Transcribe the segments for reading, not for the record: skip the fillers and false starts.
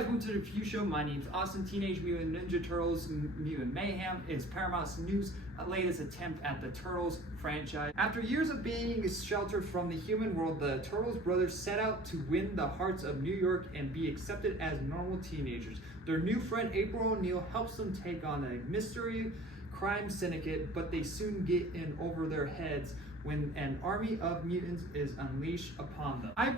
guys, welcome to the review show. My name's Austin. Teenage Mutant Ninja Turtles Mutant Mayhem is Paramount's latest attempt at the Turtles franchise. After years of being sheltered from the human world, the Turtles brothers set out to win the hearts of New York and be accepted as normal teenagers. Their new friend April O'Neil helps them take on a mystery crime syndicate, but they soon get in over their heads when an army of mutants is unleashed upon them.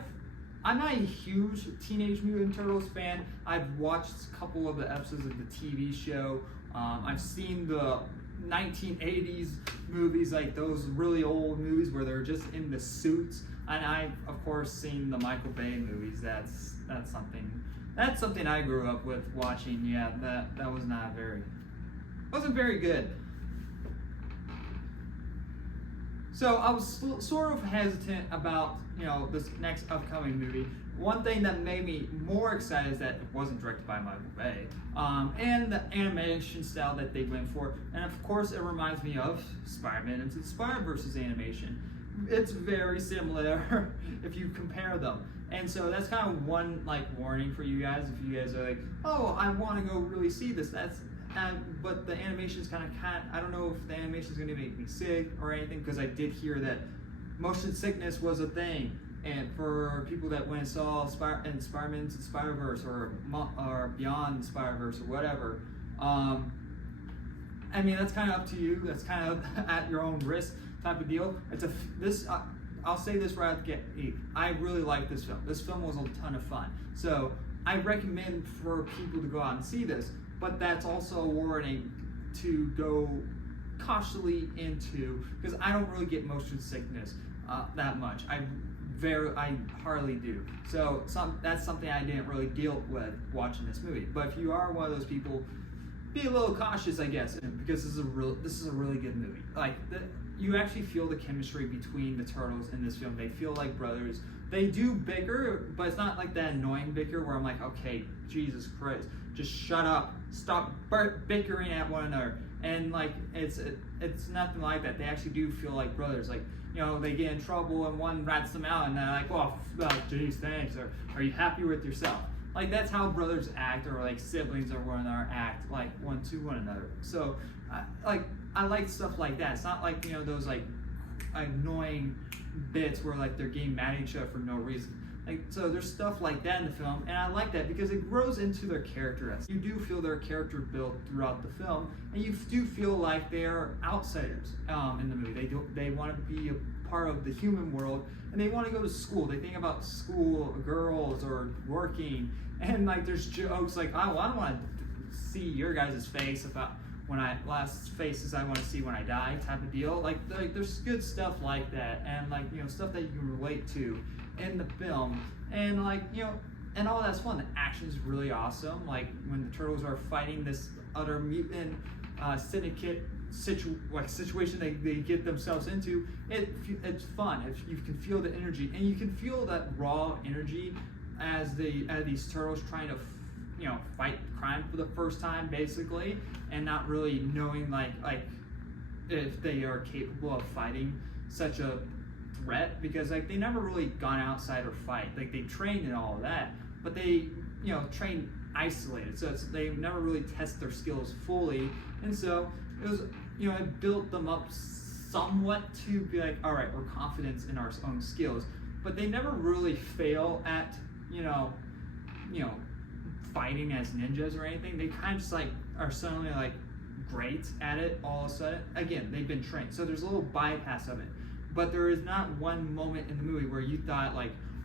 I'm not a huge Teenage Mutant Turtles fan. I've watched a couple of the episodes of the TV show. I've seen the 1980s movies, like those really old movies where they're just in the suits. And I've of course seen the Michael Bay movies. That's something I grew up with watching. Yeah, that was wasn't very good. So I was sort of hesitant about, this next upcoming movie. One thing that made me more excited is that it wasn't directed by Michael Bay, and the animation style that they went for. And of course, it reminds me of Spider-Man Into the Spider-Verse's animation. It's very similar if you compare them. And so that's kind of one warning for you guys. If you guys are like, oh, I want to go really see this, but the animation is kind of, I don't know if the animation is going to make me sick or anything, because I did hear that motion sickness was a thing, and for people that went and saw Spider-Man Into the Spider-Verse or Beyond Spider-Verse or whatever, I mean, that's kind of up to you. That's kind of at your own risk type of deal. I'll say this right at the gate. I really like this film. This film was a ton of fun. So I recommend for people to go out and see this, but that's also a warning to go cautiously into, because I don't really get motion sickness that much. I hardly do. So that's something I didn't really deal with watching this movie. But if you are one of those people, be a little cautious, I guess, because this is a really good movie. You actually feel the chemistry between the Turtles in this film. They feel like brothers. They do bicker, but it's not like that annoying bicker where I'm like, okay, Jesus Christ, just shut up, stop bickering at one another. And it's nothing like that. They actually do feel like brothers. They get in trouble and one rats them out, and they're like, well, geez, thanks. Or are you happy with yourself? That's how brothers act, or siblings or one another act, one to one another. So, I like stuff like that. It's not those annoying bits where they're getting mad at each other for no reason. So there's stuff like that in the film, and I like that because it grows into their character. You do feel their character built throughout the film, and you do feel like they're outsiders in the movie. They want to be a part of the human world, and they want to go to school. They think about school, girls, or working, and there's jokes oh, I don't want to see your guys' face about last faces I want to see when I die type of deal. There's good stuff like that, and stuff that you can relate to in the film, and and all that's fun. The action's really awesome. When the Turtles are fighting this other mutant syndicate situation they get themselves into, it's fun. If you can feel the energy, and you can feel that raw energy as these Turtles trying to fight crime for the first time, basically, and not really knowing if they are capable of fighting such a threat, because they never really gone outside or fight. They trained and all of that, but they train isolated, so they never really test their skills fully, and so it was it built them up somewhat to be all right, we're confident in our own skills, but they never really fail at fighting as ninjas or anything. They kind of just are suddenly great at it all of a sudden. Again, they've been trained, so there's a little bypass of it. But there is not one moment in the movie where you thought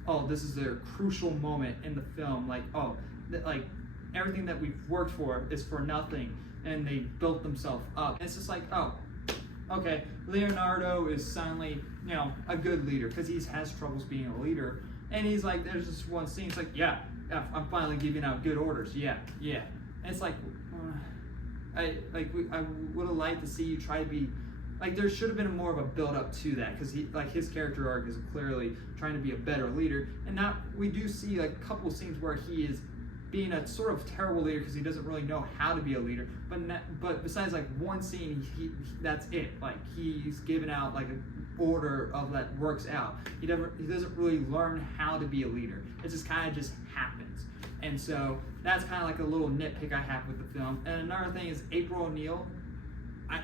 oh, this is their crucial moment in the film. Everything that we've worked for is for nothing, and they built themselves up. And it's just oh, okay, Leonardo is suddenly a good leader because he has troubles being a leader. And he's there's this one scene. It's yeah, I'm finally giving out good orders. Yeah. And it's I would have liked to see you try to be there should have been more of a build up to that, because he his character arc is clearly trying to be a better leader, and now we do see a couple of scenes where he is being a sort of terrible leader because he doesn't really know how to be a leader. But besides one scene, that's it. He's given out an order of that works out. He doesn't really learn how to be a leader. It just kind of just happens. And so that's kind of like a little nitpick I have with the film. And another thing is April O'Neil. I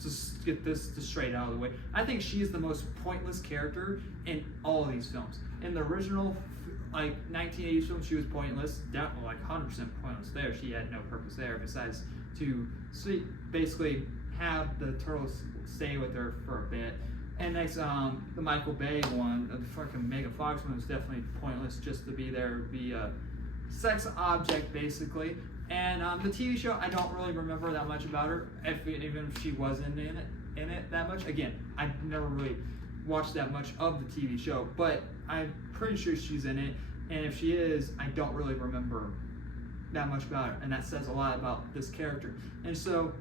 just get this just straight out of the way. I think she is the most pointless character in all of these films. In the original, like 1980s film, she was pointless, definitely like 100% pointless there. She had no purpose there besides to basically have the turtles stay with her for a bit. And next, the Michael Bay one, the fucking Megan Fox one, was definitely pointless, just to be there, be a sex object basically. And the TV show, I don't really remember that much about her, even if she wasn't in it that much. Again, I never really watched that much of the TV show, but I'm pretty sure she's in it. And if she is, I don't really remember that much about her, and that says a lot about this character. And so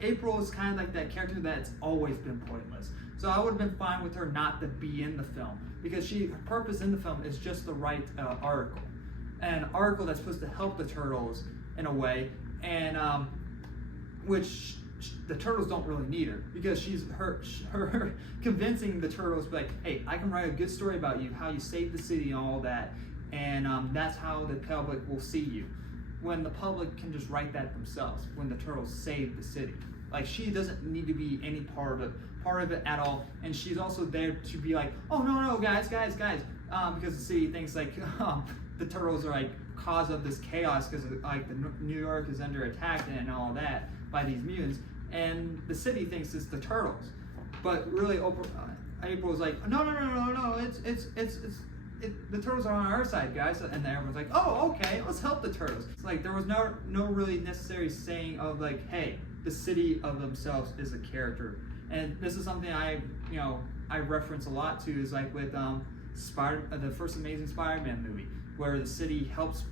April is kind of like that character that's always been pointless. So I would have been fine with her not to be in the film, because her purpose in the film is just to write an article. An article that's supposed to help the turtles in a way, and which the turtles don't really need her, because she's her convincing the turtles like, hey, I can write a good story about you, how you saved the city and all that, and that's how the public will see you. When the public can just write that themselves, when the turtles save the city. Like, she doesn't need to be any part of it at all. And she's also there to be like, oh no guys, because the city thinks like the turtles are like cause of this chaos, because like New York is under attack and all that by these mutants, and the city thinks it's the turtles. But really, April's like, no, it's the turtles are on our side, guys. And then everyone's like, oh, okay, let's help the turtles. It's like there was no really necessary saying of like, hey, the city of themselves is a character. And this is something I reference a lot to, is like with the first Amazing Spider-Man movie, where the city helps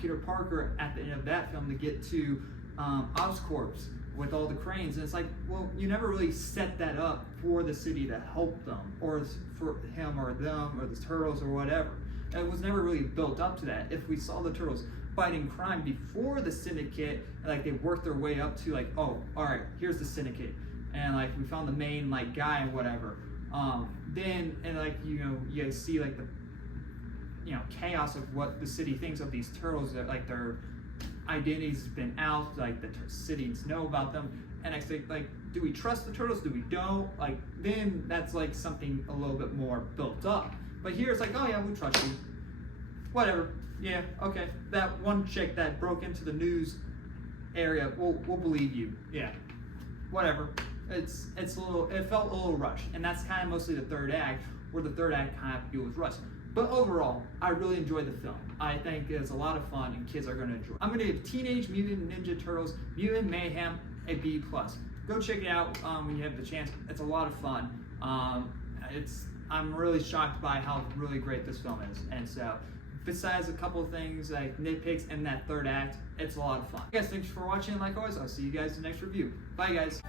Peter Parker at the end of that film to get to Oscorp with all the cranes. And it's like, well, you never really set that up for the city to help them, or for him or them or the turtles or whatever. It was never really built up to that. If we saw the turtles fighting crime before the syndicate, like they worked their way up to like, oh, all right, here's the syndicate, and like we found the main like guy and whatever. Then and like you guys see like the chaos of what the city thinks of these turtles, that like their identities have been out, like the cities know about them, and I think like, do we trust the turtles? Do we don't? Like, then that's like something a little bit more built up. But here it's like, oh yeah, we trust you. Whatever. Yeah, okay. That one chick that broke into the news area, we'll believe you. Yeah. Whatever. It felt a little rushed, and that's kind of mostly the third act, where the third act kind of feels rushed. But overall, I really enjoyed the film. I think it's a lot of fun, and kids are going to enjoy it. I'm going to give Teenage Mutant Ninja Turtles Mutant Mayhem a B+. Go check it out when you have the chance. It's a lot of fun. I'm really shocked by how really great this film is. And so, besides a couple of things like nitpicks in that third act, it's a lot of fun. Guys, thanks for watching. Like always, I'll see you guys in the next review. Bye, guys.